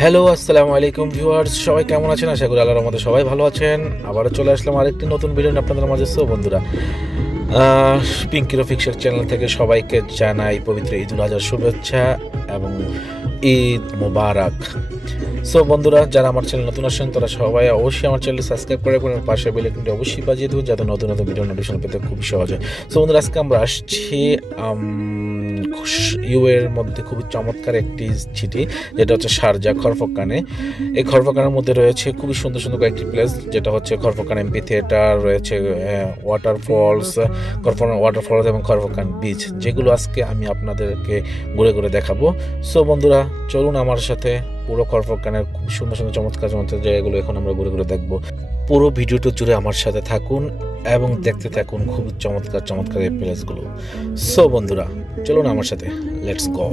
Hello, আসসালামু আলাইকুম viewers, সবাই কেমন আছেন? আশা করি আল্লাহর রহমতে সবাই ভালো আছেন। আবারও চলে আসলাম আরেকটি নতুন ভিডিও নিয়ে আপনাদের মাঝে। বন্ধুরা, পিঙ্কি রফিক্সের চ্যানেল থেকে সবাইকে জানাই পবিত্র ঈদ-উল-আজহার শুভেচ্ছা এবং ঈদ মোবারক। বন্ধুরা, যারা আমার চ্যানেল নতুন আসেন তারা সবাই অবশ্যই আমার চ্যানেলটি সাবস্ক্রাইব করে রাখবেন, পাশের বেল আইকনটি অবশ্যই বাজিয়ে দেবেন যাতে নতুন নতুন ভিডিও নোটিফিকেশন পেতে খুব সহজ হয়। বন্ধুরা, আজকে আমরা আসছি এর মধ্যে খুবই চমৎকার একটি সিটি, যেটা হচ্ছে শারজা খরফক্কানে। এই খরফক্কানের মধ্যে রয়েছে খুবই সুন্দর সুন্দর কয়েকটি প্লেস, যেটা হচ্ছে খরফক্কান এমফিথিয়েটার, রয়েছে ওয়াটারফলস এবং খরফক্কান বিচ, যেগুলো আজকে আমি আপনাদেরকে ঘুরে ঘুরে দেখাবো। বন্ধুরা, চলুন আমার সাথে পুরো খরফক্কানের খুব সুন্দর সুন্দর চমৎকার চমৎকার জায়গাগুলো এখন আমরা ঘুরে ঘুরে দেখবো। পুরো ভিডিওটা জুড়ে আমার সাথে থাকুন এবং দেখতে থাকুন খুব চমৎকার চমৎকার এই প্লেসগুলো। বন্ধুরা, চলুন আমার সাথে, লেটস গো।